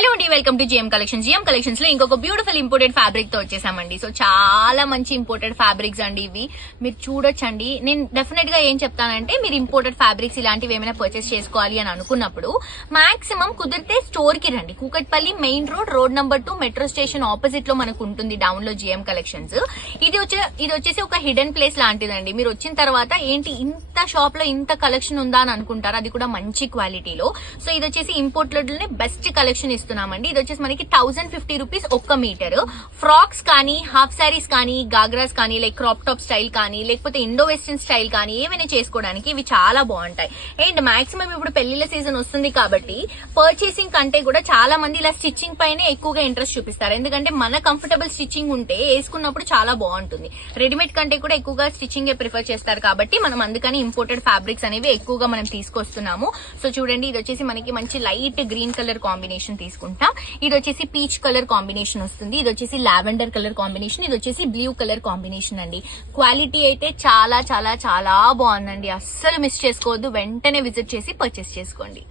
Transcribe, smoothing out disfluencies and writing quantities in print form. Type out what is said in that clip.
Hello అండి, welcome to GM collections. GM collections లో ఇంకొక బ్యూటిఫుల్ ఇంపోర్టెడ్ ఫ్యాబ్రిక్ తో వచ్చేసామండి. సో చాలా మంచి ఇంపోర్టెడ్ ఫ్యాబ్రిక్స్ అండి ఇవి. మీరు చూడొచ్చండి. నేను డెఫినెట్ గా ఏం చెప్తానంటే, మీరు ఇంపోర్టెడ్ ఫ్యాబ్రిక్స్ ఇలాంటివి ఏమైనా పర్చేస్ చేసుకోవాలి అని అనుకున్నప్పుడు మాక్సిమం కుదిరితే స్టోర్ కి రండి. Kukatpally main road number 2 metro station opposite లో మనకు ఉంటుంది డౌన్ లో జిఎం కలెక్షన్స్. ఇది వచ్చేసి ఒక హిడెన్ ప్లేస్ లాంటిదండి. మీరు వచ్చిన తర్వాత ఏంటి ఇంత షాప్ లో ఇంత కలెక్షన్ ఉందా అని అనుకుంటారు. అది కూడా మంచి క్వాలిటీలో. సో ఇది వచ్చేసి ఇంపోర్టెడ్ లోనే బెస్ట్ కలెక్షన్ ఇస్తున్నామండి. ఇది వచ్చేసి మనకి 1050 రూపీస్ ఒక్క మీటర్. ఫ్రాక్స్ కానీ, హాఫ్ సారీస్ కానీ, గాగ్రాస్ కానీ, లైక్ క్రాప్ టాప్ స్టైల్ కానీ, లేకపోతే ఇండో వెస్టర్న్ స్టైల్ కానీ ఏమైనా చేసుకోవడానికి ఇవి చాలా బాగుంటాయి. అండ్ మాక్సిమం ఇప్పుడు పెళ్లిళ్ళ సీజన్ వస్తుంది కాబట్టి పర్చేసింగ్ కంటే కూడా చాలా మంది ఇలా స్టిచ్చింగ్ పైనే ఎక్కువగా ఇంట్రెస్ట్ చూపిస్తారు. ఎందుకంటే మన కంఫర్టబుల్ స్టిచ్చింగ్ ఉంటే వేసుకున్నప్పుడు చాలా బాగుంటుంది. రెడీమేడ్ కంటే కూడా ఎక్కువగా స్టిచ్చింగ్ ప్రిఫర్ చేస్తారు కాబట్టి మనం అందుకని ఇంపోర్టెడ్ ఫ్యాబ్రిక్స్ అనేవి ఎక్కువగా మనం తీసుకొస్తున్నాము. సో చూడండి, ఇది వచ్చేసి మనకి మంచి లైట్ గ్రీన్ కలర్ కాంబినేషన్ తీసుకుంటాం. ఇది వచ్చేసి పీచ్ కలర్ కాంబినేషన్ వస్తుంది. ఇది వచ్చేసి లావెండర్ కలర్ కాంబినేషన్. ఇది వచ్చేసి బ్లూ కలర్ కాంబినేషన్ అండి. క్వాలిటీ అయితే చాలా చాలా చాలా బాగుందండి. అస్సలు మిస్ చేసుకోవద్దు. వెంటనే విజిట్ చేసి పర్చేస్ చేసుకోండి.